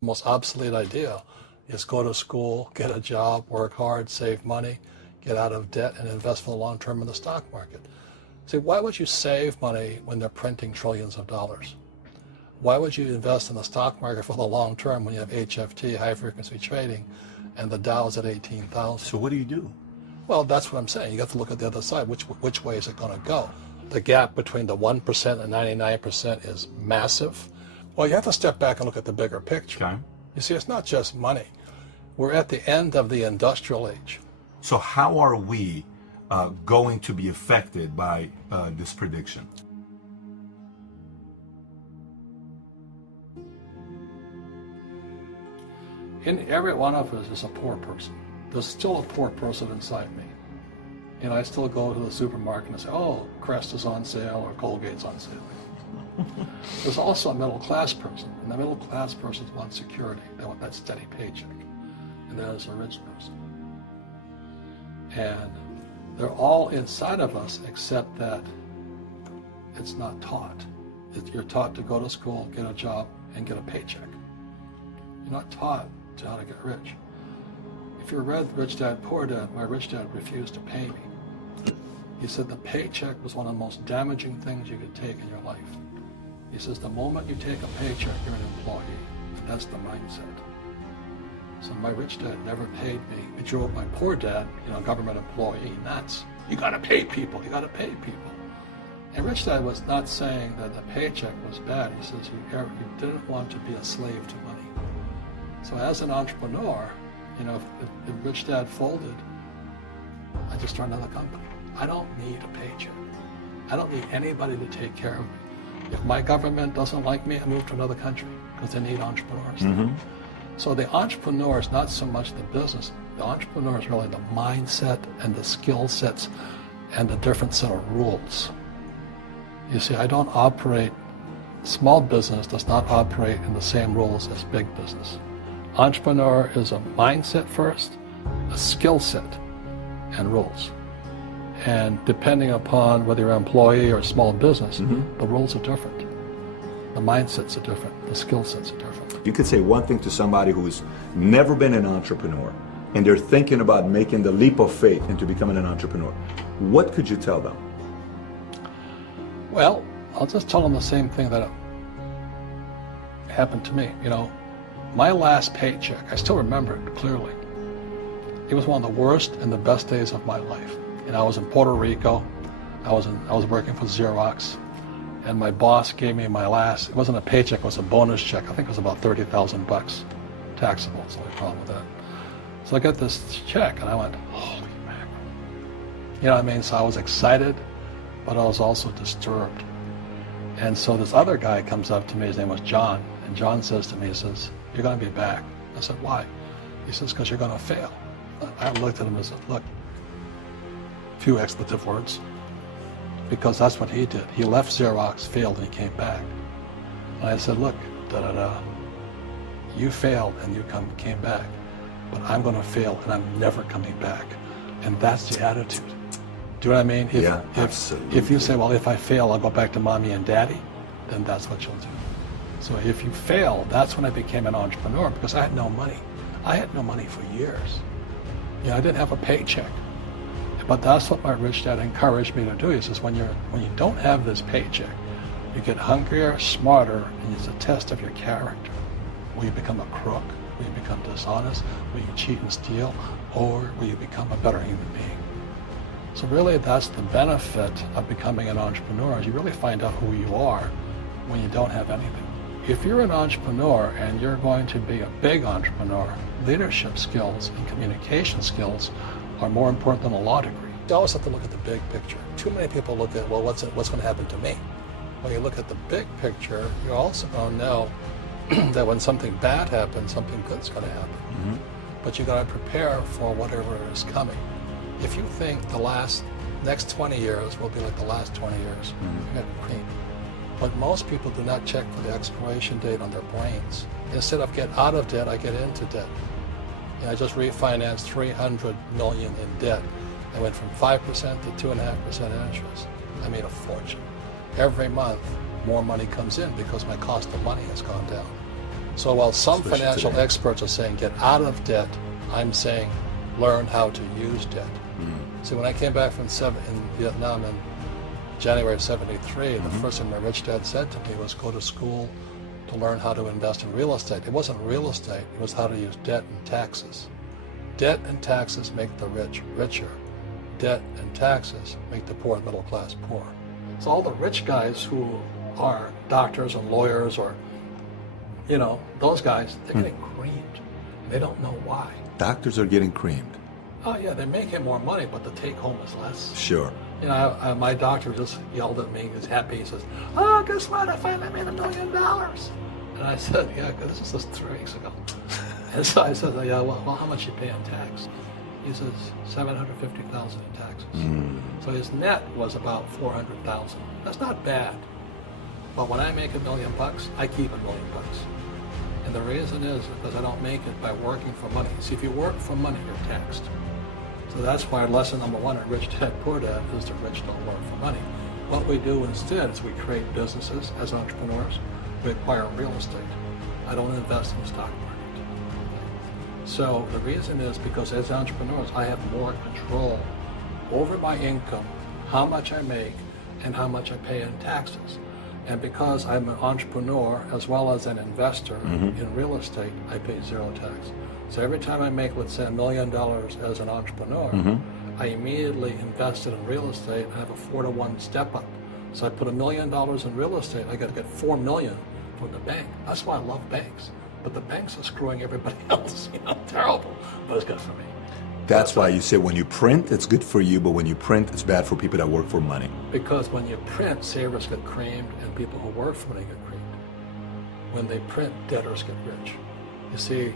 Most obsolete idea is go to school, get a job, work hard, save money, get out of debt, and invest for the long term in the stock market. See, why would you save money when they're printing trillions of dollars? Why would you invest in the stock market for the long term when you have HFT, high frequency trading, and the Dow's at 18,000? So what do you do? Well, that's what I'm saying. You have to look at the other side. Which way is it going to go? The gap between the 1% and 99% is massive. Well, you have to step back and look at the bigger picture. Okay. You see, it's not just money. We're at the end of the industrial age. So how are we going to be affected by this prediction? In every one of us is a poor person. There's still a poor person inside me. And I still go to the supermarket and say, oh, Crest is on sale or Colgate's on sale. There's also a middle class person, and the middle class person wants security. They want that steady paycheck. And there's a rich person. And they're all inside of us except that it's not taught. You're taught to go to school, get a job, and get a paycheck. You're not taught to how to get rich. If you read Rich Dad, Poor Dad, my rich dad refused to pay me. He said the paycheck was one of the most damaging things you could take in your life. He says the moment you take a paycheck, you're an employee, and that's the mindset. So my rich dad never paid me. It drove my poor dad, government employee, nuts. You gotta pay people, you gotta pay people. And Rich Dad was not saying that the paycheck was bad. He says you didn't want to be a slave to money. So as an entrepreneur, if Rich Dad folded, I just started another company. I don't need a paycheck. I don't need anybody to take care of me. If my government doesn't like me, I move to another country because they need entrepreneurs. Mm-hmm. So the entrepreneur is not so much the business. The entrepreneur is really the mindset and the skill sets and the different set of rules. You see, I don't operate, small business does not operate in the same rules as big business. Entrepreneur is a mindset first, a skill set, and rules. And depending upon whether you're an employee or a small business, the rules are different. The mindsets are different. The skill sets are different. You could say one thing to somebody who's never been an entrepreneur and they're thinking about making the leap of faith into becoming an entrepreneur. What could you tell them? Well, I'll just tell them the same thing that happened to me. My last paycheck, I still remember it clearly. It was one of the worst and the best days of my life. I was in Puerto Rico. I was working for Xerox, and my boss gave me my last. It wasn't a paycheck; it was a bonus check. I think it was about $30,000, taxable. So no problem with that. So I got this check, and I went, "Holy mackerel!" You know what I mean? So I was excited, but I was also disturbed. And so this other guy comes up to me. His name was John, and John says to me, he says, "You're going to be back." I said, "Why?" He says, "Because you're going to fail." I looked at him and said, "Look." Few expletive words, because that's what he did. He left Xerox, failed, and he came back. And I said, look, you failed and you came back, but I'm going to fail and I'm never coming back. And that's the attitude. Do you know what I mean? Absolutely. If you say, well, if I fail, I'll go back to mommy and daddy, then that's what you'll do. So if you fail, that's when I became an entrepreneur, because I had no money. I had no money for years. I didn't have a paycheck. But that's what my rich dad encouraged me to do. He says, when you don't have this paycheck, you get hungrier, smarter, and it's a test of your character. Will you become a crook? Will you become dishonest? Will you cheat and steal? Or will you become a better human being? So really, that's the benefit of becoming an entrepreneur, is you really find out who you are when you don't have anything. If you're an entrepreneur and you're going to be a big entrepreneur, leadership skills and communication skills are more important than a law degree. You always have to look at the big picture. Too many people look at, well, what's going to happen to me? When you look at the big picture, you're also going to know that when something bad happens, something good's going to happen. Mm-hmm. But you got to prepare for whatever is coming. If you think the next 20 years will be like the last 20 years, you're going to cream. But most people do not check for the expiration date on their brains. Instead of get out of debt, I get into debt. I just refinanced $300 million in debt. I went from 5% to 2.5% interest. I made a fortune. Every month, more money comes in because my cost of money has gone down. So while some Especially financial today. experts are saying get out of debt, I'm saying learn how to use debt. See, when I came back from in Vietnam in January of '73, the first thing my rich dad said to me was go to school to learn how to invest in real estate. It wasn't real estate, it was how to use debt and taxes. Debt and taxes make the rich richer. Debt and taxes make the poor and middle class poor. So all the rich guys who are doctors and lawyers or, you know, those guys, they're getting creamed. They don't know why. Doctors are getting creamed. Oh yeah, they're making more money, but the take home is less. Sure. You know, my doctor just yelled at me. He's happy. He says, "Oh, guess what? I finally made $1 million." And I said, "Yeah, 'cause this was just 3 weeks ago." And so I said, "Yeah, well, how much you pay in tax?" He says, $750,000 in taxes. So his net was about $400,000. That's not bad. But when I make $1 million, I keep $1 million. And the reason is because I don't make it by working for money. See, if you work for money, you're taxed. So that's why lesson number 1 in Rich Dad Poor Dad is the rich don't work for money. What we do instead is we create businesses as entrepreneurs. We acquire real estate. I don't invest in the stock market. So the reason is because as entrepreneurs, I have more control over my income, how much I make, and how much I pay in taxes. And because I'm an entrepreneur as well as an investor in real estate, I pay 0 tax. So every time I make, let's say, $1 million as an entrepreneur, I immediately invested in real estate and have a 4-to-1 step up. So I put $1 million in real estate, I got to get $4 million from the bank. That's why I love banks. But the banks are screwing everybody else. You know, terrible, but it's good for me. That's why you say when you print, it's good for you, but when you print, it's bad for people that work for money. Because when you print, savers get creamed and people who work for money get creamed. When they print, debtors get rich. You see,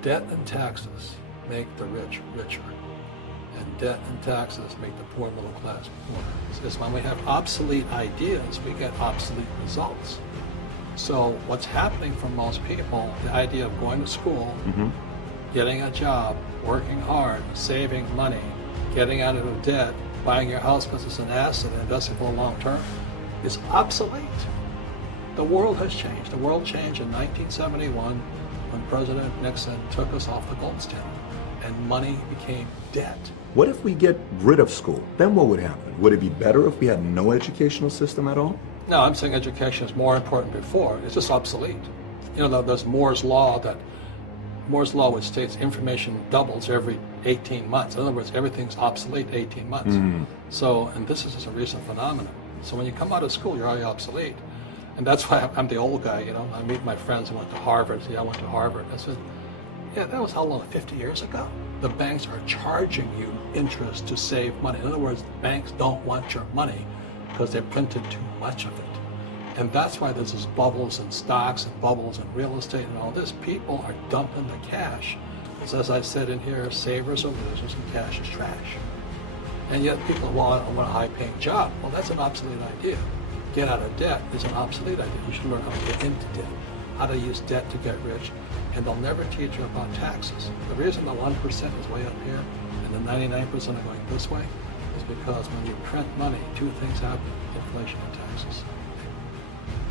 debt and taxes make the rich richer. And debt and taxes make the poor middle class poor. It's when we have obsolete ideas, we get obsolete results. So what's happening for most people, the idea of going to school, getting a job, working hard, saving money, getting out of debt, buying your house because it's an asset, and investing for the long term, is obsolete. The world has changed. The world changed in 1971 when President Nixon took us off the gold standard and money became debt. What if we get rid of school? Then what would happen? Would it be better if we had no educational system at all? No, I'm saying education is more important before. It's just obsolete. You know, there's Moore's Law which states information doubles every 18 months. In other words, everything's obsolete 18 months. So, and this is just a recent phenomenon. So when you come out of school, you're already obsolete. And that's why I'm the old guy, you know. I meet my friends who went to Harvard. See, I went to Harvard. I said, yeah, that was how long, 50 years ago? The banks are charging you interest to save money. In other words, banks don't want your money because they printed too much of it. And that's why there's this bubbles in stocks and bubbles in real estate and all this. People are dumping the cash. Because as I said in here, savers are losers and cash is trash. And yet people want a high-paying job. Well, that's an obsolete idea. Get out of debt is an obsolete idea. You should learn how to get into debt, how to use debt to get rich. And they'll never teach you about taxes. The reason the 1% is way up here and the 99% are going this way is because when you print money, 2 things happen, inflation and taxes.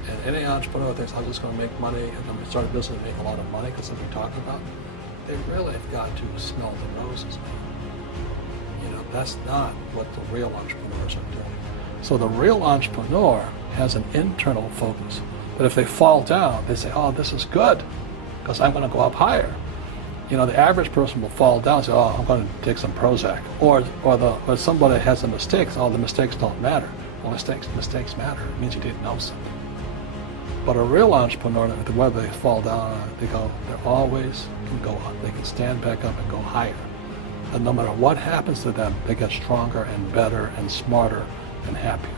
And any entrepreneur thinks, I'm just going to make money and I'm going to start a business and make a lot of money because that's what we're talking about. They really have got to smell the roses, man. You know, that's not what the real entrepreneurs are doing. So the real entrepreneur has an internal focus. But if they fall down, they say, oh, this is good because I'm going to go up higher. You know, the average person will fall down and say, oh, I'm going to take some Prozac. Or somebody has a mistake, oh, the mistakes don't matter. Well, mistakes matter. It means you didn't know something. But a real entrepreneur, whether they fall down, they always can go up. They can stand back up and go higher. And no matter what happens to them, they get stronger and better and smarter and happier.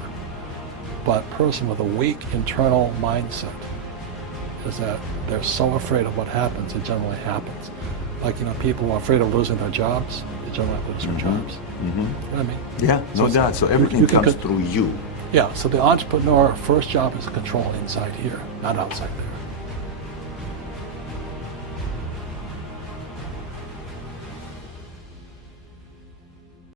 But a person with a weak internal mindset is that they're so afraid of what happens, it generally happens. Like, you know, people who are afraid of losing their jobs, they generally lose their jobs. You know what I mean? Yeah, no doubt. So everything comes through you. Yeah, so the entrepreneur first job is control inside here, not outside there.